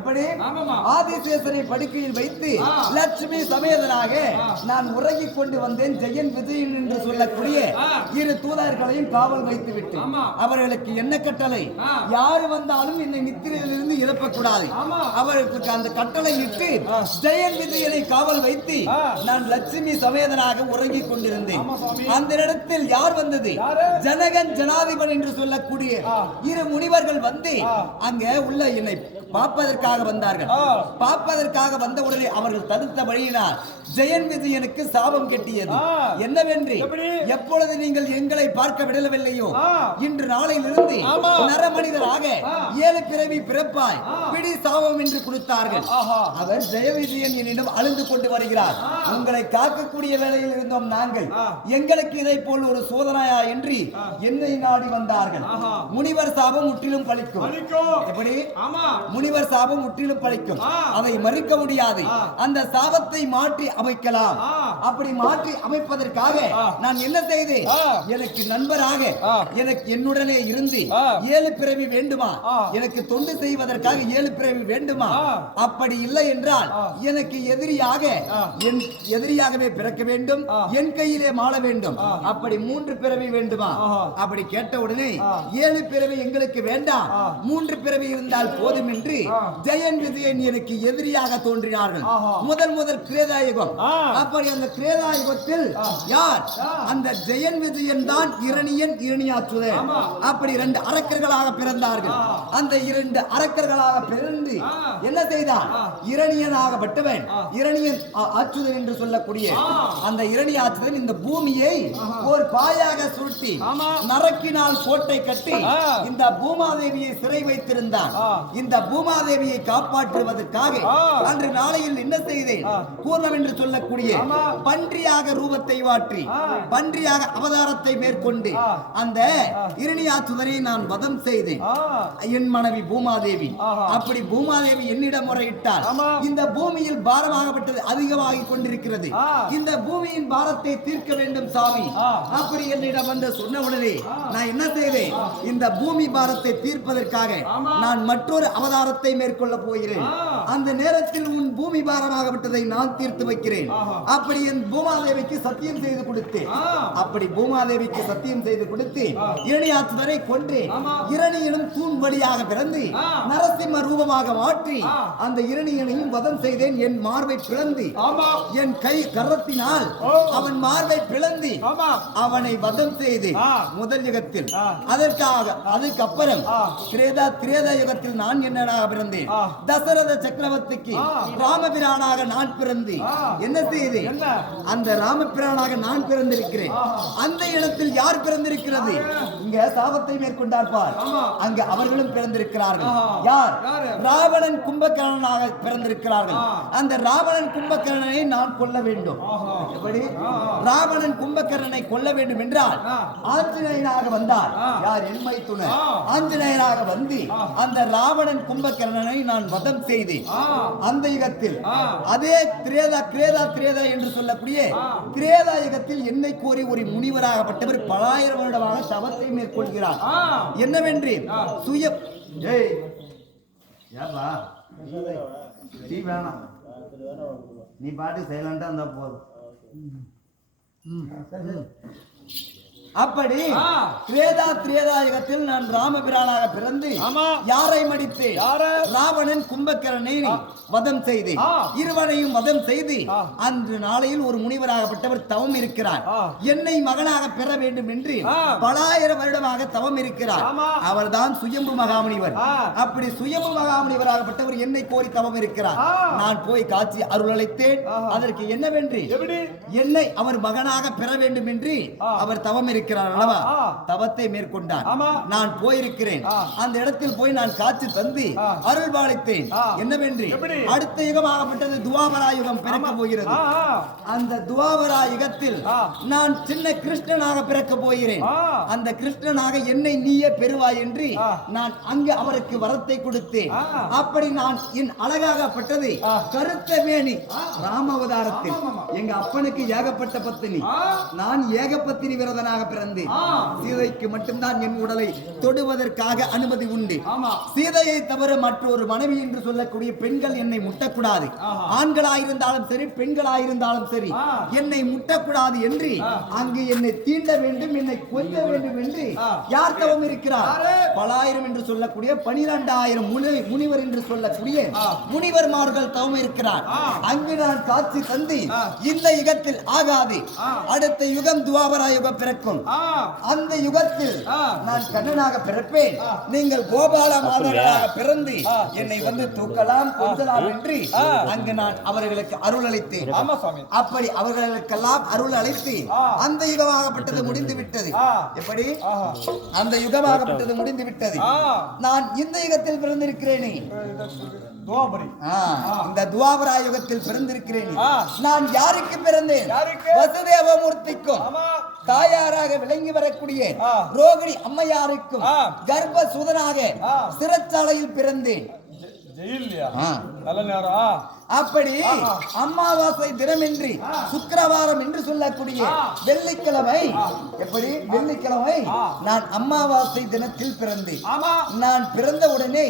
எப்படி ஆதிசேஷனை படுக்கையில் வைத்து லட்சுமி சமேதனாக நான் உறங்கிக் கொண்டு வந்தேன். ஜெயன் விஜயன் என்று சொல்லக்கூடிய இரு தூதர்களையும் காவல் வைத்து விட்டு அவர்களுக்கு என்ன கட்டளை? யாரு வந்தாலும் என்னை நித்திரையிலிருந்து இழப்பக்கூடாது. அவர்களுக்கு அந்த கட்டளை இட்டு ஜெயன் விஜயனை காவல் வைத்து நான் லட்சுமி சமேதனாக உறங்கிக் கொண்டிருந்தேன். அந்த இடத்தில் யார் வந்தது? ஜனகன் ஜனாதிபன் என்று சொல்லக்கூடிய இரு முனிவர்கள் வந்து அங்க உள்ள என்னை பார்ப்பதற்காக வந்தார்கள். பார்ப்பதற்காக வந்த உடனே அவர்கள் தடுத்த வழியினால் ஜெயன் விஜயனுக்கு சாபம் கெட்டியது. என்னவென்று, எப்பொழுது நீங்கள் எங்களை பார்க்க விடவில்லையோ இன்று நாளையிலிருந்து நர மனிதராக 7 பிறவி பிறப்பாய், பிடி சாபம் என்று கொடுத்தார்கள். அவர் ஜெய விஜயன் என்னிடம் அழுந்து கொண்டு வருகிறார். உங்களை காக்கக்கூடிய வேளையில் இருந்தோம் நாங்கள், எங்களுக்கு இதை போல் ஒரு சோதனையா என்று என்னை நாடி வந்தார்கள். முனிவர் சாபம் முற்றிலும் பலிக்கும். எப்படி? முனிவர் சாபம் முற்றிலும் பலிக்கும், அதை மறுக்க முடியாது. அந்த சாபத்தை மாற்றி அமைக்கலாம். அப்படி மாற்றி அமைப்பதற்காக நான் என்ன செய்தேன்? எனக்கு நண்பராக எனக்கு என்னுடனே இருந்து 7 பிறவி வேண்டுமா? எனக்கு தொண்டு செய்வதற்காக 7 பிறவி வேண்டுமா? அப்படி இல்லை என்றால் எனக்கு எதிரியாகவே பிறக்க வேண்டும், என் கையிலே மாள வேண்டும். அப்படி 3 பிறவி வேண்டுமா? அப்படி கேட்ட உடனே 7 பிறவி எங்களுக்கு வேண்டாம், 3 பிறவி இருந்தால் போதும் என்று ஜெயன் விஜயன் எனக்கு எதிரியாக தோன்றினார்கள். முதல் கிரேதாயுகம். அப்படி அந்த கிரேதாயுகத்தில் யார்? அந்த ஜெயன் விஜயன் தான் இரணியன், இரணியாச்சுதன். அப்படி 2 அரக்கர்களாக பிறந்தார்கள். அந்த 2 அரக்கர்களாக பிறந்து என்ன செய்தான்? இரணியனாகப்பட்டவன் இரணியன் ஆச்சுதன் என்று சொல்லக்கூடிய அந்த இரணியாச்சுதன் இந்த பூமியை ஒரு பாயாக சுருட்டி நரக்கினால் கோட்டை கட்டி இந்த பூமாதேவியை சிறை வைத்திருந்தான். இந்த பூமாதேவியை காப்பாற்றுவதற்காக அன்று நாளையில் என்ன செய்தேன்? கூர்மம் என்று சொல்லக்கூடிய பன்றியாக ரூபத்தை மாற்றி பன்றியாக அவதாரத்தை மேற்கொண்டு அந்த இரணியாச்சுதனை நான் வதம் செய்தேன். என் மனைவி பூமாதேவி. அப்படி பூமாதேவி என்னிடம் முறையிட்டார். இந்த பூமியில் பாரமாகப்பட்டது அதிகமாகிக் கொண்டிருக்கிறது, இந்த பூமியின் பாரத்தை தீர்க்க வேண்டும் சாமி. அப்படி என்னிடம் வந்து சொன்ன உடனே நான் என்ன செய்தேன்? இந்த பூமி பாரத்தை தீர்ப்பதற்காக நான் மற்றொரு அவதாரத்தை மேற்கொள்ள போகிறேன். அந்த நேரத்தில் உன் பூமி பாரமாகப்பட்டதை நான் தீர்த்து வைக்கிறேன். அப்படி என் பூமாதேவிக்கு சத்தியம் செய்து கொடுத்தேன். அப்படி பூமாதேவிக்கு சத்தியம் செய்து கொடுத்து இரணியாச்சுதனை கொன்று இரணியனும் தூண்படியாக பிறந்து நரசிம்ம ரூபமாக மாற்றி அந்த இரணியனையும் வதம் செய்தேன். என் மார்பை பிளந்து என் கை கரத்தினால் அவன் மார்பை பிளந்து அவனை வதம் செய்து முதல் யுகத்தில். அதுக்கப்புறம் திரேதா யுகத்தில் நான் என்னடாக பிறந்தேன்? தசரத சக்கரவர்த்திக்கு ராமபிரானாக நான் பிறந்து என்ன செய்தேன்? அந்த ராமபிரானாக நான் பிறந்திருக்கிறேன். அந்த இடத்தில் யார் பிறந்திருக்கிறது? இங்க சாபத்தை மேற்கொண்டார் பார், அங்க அவர்களும் பிறந்திருக்கிறார்கள். யார்? ராவணன் கும்பகர்ணனாக பிறந்திருக்கிறார்கள். அந்த ராவணன் கும்பகர்ணனை நான் கொல்ல வேண்டும். எப்படி? ராவணன் கும்பகர்ணனை கொல்ல வேண்டும் என்றால் ஆஞ்சநேயனாக வந்தார். யார்? என்மை துணை ஆஞ்சநேயனாக வந்து அந்த ராவணன் கும்பகர்ணனை நான் வதம் செய்தேன். அந்த யுகத்தில் அதே கிரேதா என்று சொல்லக்கூடிய கிரேதா யுகத்தில் என்னை கோரி ஒரு முனிவராகப்பட்டவர் பல ஆயிரம் வருடமாக தவத்தை மேற்கொள்கிறார். என்னவென்று சுய நீ பாட்டு சைலண்டா இருந்தா போதும். அப்படி திரேதாயுகத்தில் நான் ராமபிரானாக பிறந்து யாரை மடித்தேன்? ராவணன் கும்பகர்ணனை வதம் செய்து இருவரையும் வதம் செய்து அன்று நாளையில் ஒரு முனிவராகப்பட்டவர் தவம் இருக்கிறார். என்னை மகனாக பெற வேண்டும் என்று பல ஆயிரம் வருடமாக தவம் இருக்கிறார். அவர் தான் சுயம்பு மகாமுனிவர். அப்படி சுயம்பு மகாமுனிவராகப்பட்டவர் என்னை கோரி தவம் இருக்கிறார். நான் போய் காட்சி அருள் அளித்தேன். அதற்கு என்னவென்று என்னை அவர் மகனாக பெற வேண்டும் என்று அவர் தவம் இருக்கிறார் அல்லவா? தவத்தை மேற்கொண்டார். நான் போயிருக்கிறேன். அந்த இடத்தில் போய் நான் காட்சி தந்து அருள் பாலித்தேன். என்னவென்று அடுத்த யுகமாகப்பட்டது துவாபரா யுகம் பிறக்க போகிறது. அந்த துவாபரா யுகத்தில் நான் சின்ன கிருஷ்ணனாக பிறக்க போகிறேன். அந்த கிருஷ்ணனாக என்னை நீயே பெறுவாய் என்று நான் அங்கு அவருக்கு வரத்தை கொடுத்தேன். அப்படி நான் என் அழகாகப்பட்டது கருத்த வேணி ராம அவதாரத்தில் எங்க அப்பனுக்கு ஏகப்பட்ட பத்தினி, நான் ஏகபத்தினி விரதனாக பிறந்து சீதைக்கு மட்டும்தான் என் உடலை தொடுவதற்காக அனுமதி உண்டு. சீதையை தவிர மற்றொரு மனைவி என்று சொல்லக்கூடிய பெண்கள் என்னை முட்டக்கூடாது. ஆண்களாயிருந்தாலும் சரி பெண்களாயிருந்தாலும் சரி என்னை முட்டக்கூடாது என்று அங்கு என்னை தீண்ட வேண்டும், என்னை கொல்ல வேண்டும் என்று யார் தவம் இருக்கிறார்? பலாயிரம் என்று சொல்லக்கூடிய 12,000 முனிவர் என்று சொல்லக்கூடிய முனிவர்மார்கள் தவம் இருக்கிறார். அங்கு நான் காட்சி தந்து இந்த யுகத்தில் ஆகாது, அடுத்த யுகம் துவாபர யுகம் பிறக்கும். அந்த யுகத்தில் நான் கண்ணனாக பிறப்பேன். நீங்கள் கோபால மாதவனாக பிறந்து என்னை வந்து தூக்கலாம் கொஞ்சலாம் என்று அங்கு நான் அவர்களுக்கு அருள் அளித்தேன். அப்படி அவர்களுக்கெல்லாம் அருள் அளித்து அந்த யுகமாகப்பட்டது முடிந்து விட்டது. எப்படி அந்த யுகமாகப்பட்டது முடிந்து விட்டது. நான் இந்த யுகத்தில் பிறந்திருக்கிறேனே, இந்த துவாபர யுகத்தில் பிறந்திருக்கிறேன். நான் யாருக்கு பிறந்தேன்? வசுதேவமூர்த்திக்கும் தாயாராக விளங்கி வரக்கூடிய ரோகிணி அம்மையாருக்கும் கர்ப்ப சூதனாக சிறைச்சாலையில் பிறந்தேன். அப்படி அமாவாசை தினமின்றி சுக்கிரவாரம் என்று சொல்லக்கூடிய வெள்ளிக்கிழமை, எப்படி வெள்ளிக்கிழமை நான் அமாவாசை தினத்தில் பிறந்தேன். நான் பிறந்த உடனே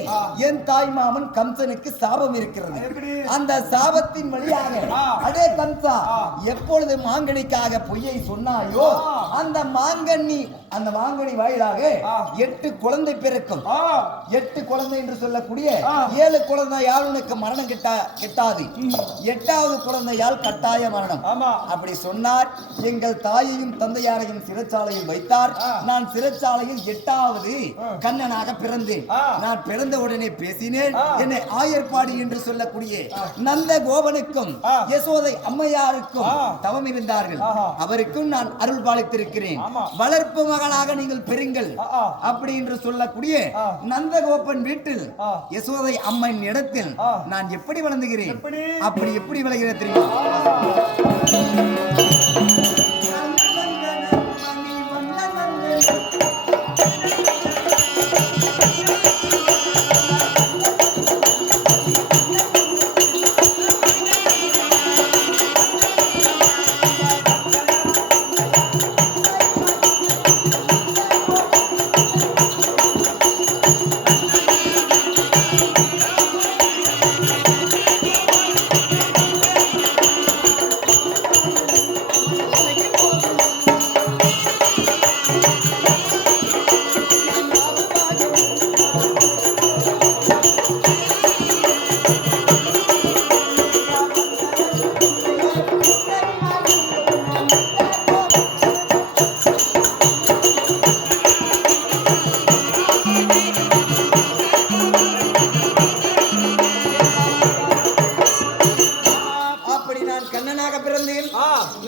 என் தாய் மாமன் கம்சனுக்கு சாபம் இருக்கிறது. அந்த சாபத்தின் வழியாக அடே கம்சா, எப்பொழுது மாங்கனிக்காக பொய்யை சொன்னாயோ அந்த மாங்கனி வாயிலாக 8 குழந்தை பிறக்கும். 8 குழந்தை என்று சொல்லக்கூடிய 7 குழந்தையால் உனக்கு மரணம் கிட்டாது, 8வது குழந்தையால் கட்டாய மரணம். அப்படி சொன்னார். எங்கள் தாயையும் தந்தையாரையும் சிறைச்சாலையில் வைத்தார். நான் சிறைச்சாலையில் 8வது கண்ணனாக பிறந்தேன். நான் பிறந்த உடனே பேசினேன். என்னை ஆயர்பாடி என்று சொல்லக்கூடிய நந்த கோபனுக்கும் யசோதை அம்மையாருக்கும் தவம் இருந்தார்கள். அவருக்கும் நான் அருள் பாலித்திருக்கிறேன். வளர்ப்பு மகளாக நீங்கள் பெறுங்கள் அப்படி என்று சொல்லக்கூடிய நந்தகோபன் வீட்டில் யசோதை அம்மன் இடத்தில் நான் எப்படி வளர்ந்துகிறேன்? அப்படி எப்படி விளைகிற தெரியுமா?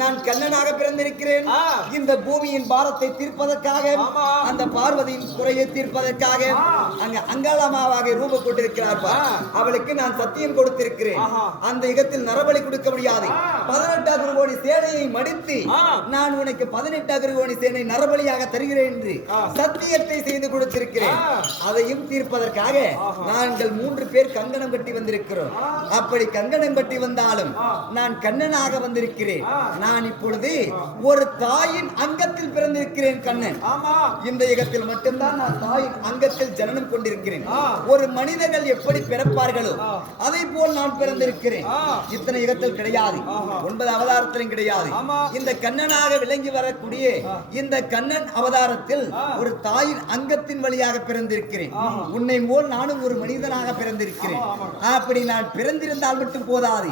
நான் கண்ணனாக பிறந்திருக்கிறேன். இந்த பூமியின் பாரத்தை தீர்ப்பதற்காக, அந்த பார்வதியின் குறையை தீர்ப்பதற்காக அங்க அங்காளமாவாக ரூபம் கொண்டிருக்கிறார். அவளுக்கு நான் சத்தியம் கொடுத்திருக்கிறேன். அந்த யுகத்தில் நரபலி கொடுக்க முடியாது. 18 அகுரோணி சேனையை மடித்து நான் உனக்கு 18 அகுரோணி சேனை நரபலியாக தருகிறேன் என்று சத்தியத்தை செய்து கொடுத்திருக்கிறேன். அதையும் தீர்ப்பதற்காக நாங்கள் 3 பேர் கங்கணம் கட்டி வந்திருக்கிறோம். அப்படி கங்கணம் கட்டி வந்தாலும் நான் கண்ணனாக வந்திருக்கிறேன். நான் இப்பொழுது ஒரு தாயின் அங்கத்தில் பிறந்திருக்கிறேன். கண்ணன் இந்த யுகத்தில் மட்டும்தான் நான் தாயின் அங்கத்தில் ஜனனம் கொண்டிருக்கிறேன். ஒரு மனிதர்கள் எப்படி பிறப்பார்களோ அதை போல் நான் பிறந்திருக்கிறேன். இத்தனை யுகத்தில் கிடையாது, 9 அவதாரத்திலும் கிடையாது. இந்த கண்ணனாக விளங்கி வரக்கூடிய இந்த கண்ணன் அவதாரத்தில் ஒரு தாயின் அங்கத்தின் வழியாக பிறந்திருக்கிறேன். உன்னை போல் நானும் ஒரு மனிதனாக பிறந்திருக்கிறேன். அப்படி நான் பிறந்திருந்தால் மட்டும் போதாது,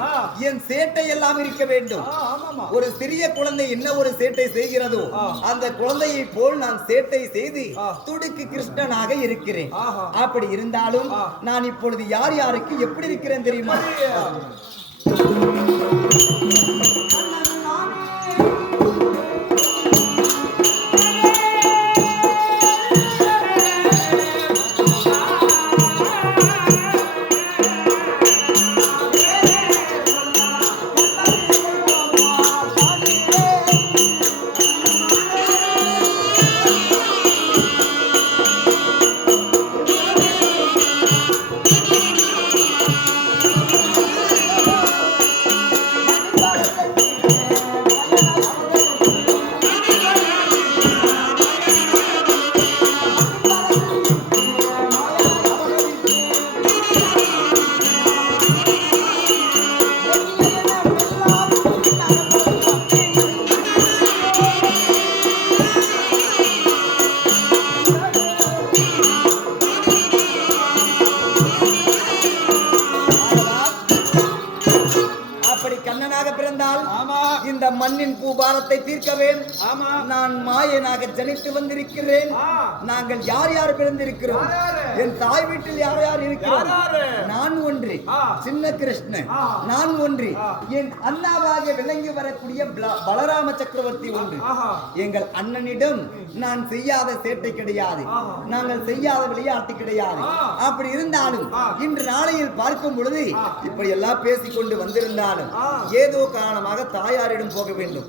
என் சேட்டை எல்லாம் இருக்க வேண்டும். ஒரு சிறிய குழந்தை என்ன ஒரு சேட்டை செய்கிறதோ அந்த குழந்தையை போல் நான் சேட்டை செய்து துடுக்கு கிருஷ்ணனாக இருக்கிறேன். அப்படி இருந்தாலும் நான் இப்பொழுது யார் யாருக்கு எப்படி இருக்கிறேன் தெரியுமா? மண்ணின் பூபாரத்தை தீர்க்கவேன். நான் மாயனாக ஜனித்து வந்திருக்கிறேன். நாங்கள் யார் யார் பிறந்திருக்கிறோம்? என் தாய் வீட்டில் யார் யார் இருக்கிறோம்? நான் ஒன்று சின்ன கிருஷ்ணன், நான் ஒன்று என் அண்ணாவாக விளங்கி வரக்கூடிய பலராம சக்கரவர்த்தி ஒன்று. எங்கள் அண்ணனிடம் நான் செய்யாத சேட்டை கிடையாது, நாங்கள் செய்யாத விளையாட்டு கிடையாது. அப்படி இருந்தாலும் இன்று நாளையில் பார்க்கும் பொழுது இப்படி எல்லாம் பேசிக்கொண்டு வந்திருந்தாலும் ஏதோ காரணமாக தாயாரிடம் போக வேண்டும்.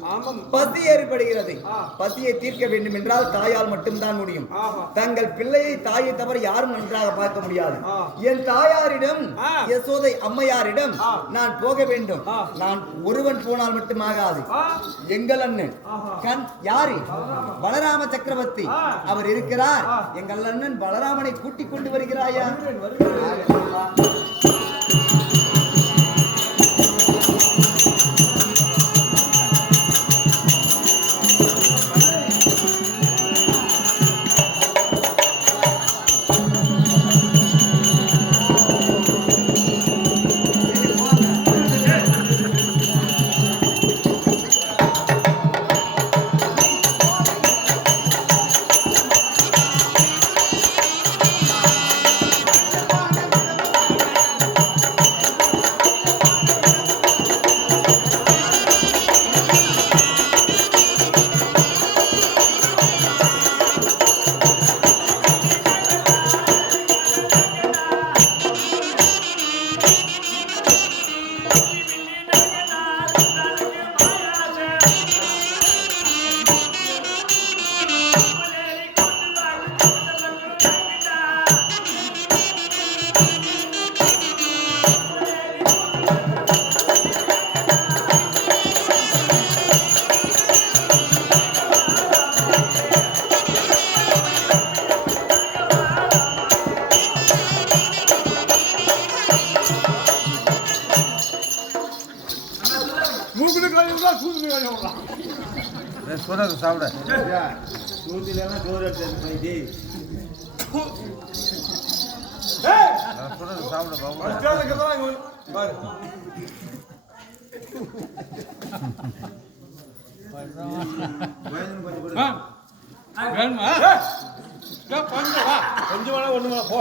பசி ஏற்படுகிறது. பசியை தீர்க்க வேண்டும் என்றால் தாயால் மட்டும்தான் முடியும். தங்கள் பிள்ளையை தாயை தவிர யாரும் நன்றாக பார்க்க முடியாது. என் தாயாரிடம் யசோதை அம்மையாரிடம் நான் போக வேண்டும். நான் ஒருவன் போனால் மட்டுமாகாது. எங்கள் அண்ணன் யாரு? பலராம சக்கரவர்த்தி அவர் இருக்கிறார். எங்கள் அண்ணன் பலராமனை கூட்டிக் கொண்டு வருகிறாயா? சாப்பிட கொஞ்சம் வேணா ஒண்ணு போ.